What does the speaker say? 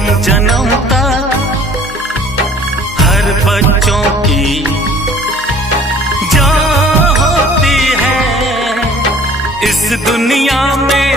जन्म जन्म तक हर बच्चों की जान होती है इस दुनिया में।